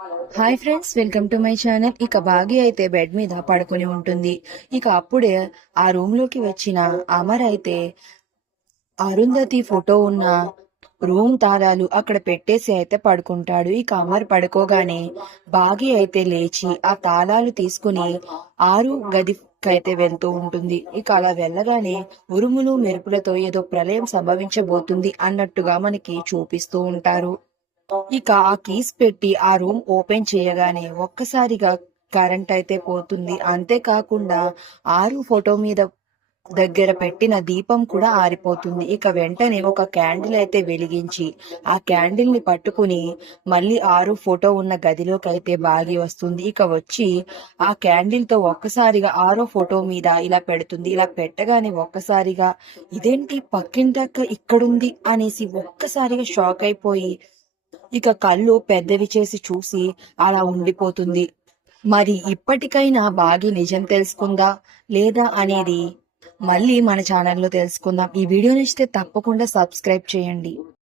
Hi friends, welcome to my channel. ఇక బాగి అయితే bed మీద పడుకుని ఉంటుంది. ఇక అప్పుడే ఆ రూమ్ లోకి వచ్చిన అమర్ అయితే అరుంధతి ఫోటో ఉన్న రూమ్ తాళాలు అక్కడ పెట్టేసి అయితే పడుకుంటాడు. ఇక అమర్ పడుకోగానే బాగి అయితే లేచి ఆ తాళాలు తీసుకుని ఆరు గదికైతే వెళ్తూ ఉంటుంది. ఇక అలా వెళ్ళగానే ఉరుములు మెరుపులతో ఏదో ప్రళయం సంభవించబోతుంది అన్నట్టుగా మనకి చూపిస్తూ ఉంటారు. ఇక ఆ కీస్ పెట్టి ఆ రూమ్ ఓపెన్ చేయగానే ఒక్కసారిగా కరెంట్ అయితే పోతుంది. అంతేకాకుండా ఆరు ఫోటో మీద దగ్గర పెట్టిన దీపం కూడా ఆరిపోతుంది. ఇక వెంటనే ఒక క్యాండిల్ అయితే వెలిగించి ఆ క్యాండిల్ ని పట్టుకుని మళ్ళీ ఆరు ఫోటో ఉన్న గదిలోకి అయితే బాగి వస్తుంది. ఇక వచ్చి ఆ క్యాండిల్ తో ఒక్కసారిగా ఆరో ఫోటో మీద ఇలా పెడుతుంది. ఇలా పెట్టగానే ఒక్కసారిగా ఇదేంటి పక్కింటక్క ఇక్కడుంది అనేసి ఒక్కసారిగా షాక్ అయిపోయి ఇక కళ్ళు పెద్దవి చేసి చూసి అలా ఉండిపోతుంది. మరి ఇప్పటికైనా బాగి నిజం తెలుసుకుందా లేదా అనేది మళ్ళీ మన ఛానల్లో తెలుసుకుందాం. ఈ వీడియో నచ్చితే తప్పకుండా సబ్స్క్రైబ్ చేయండి.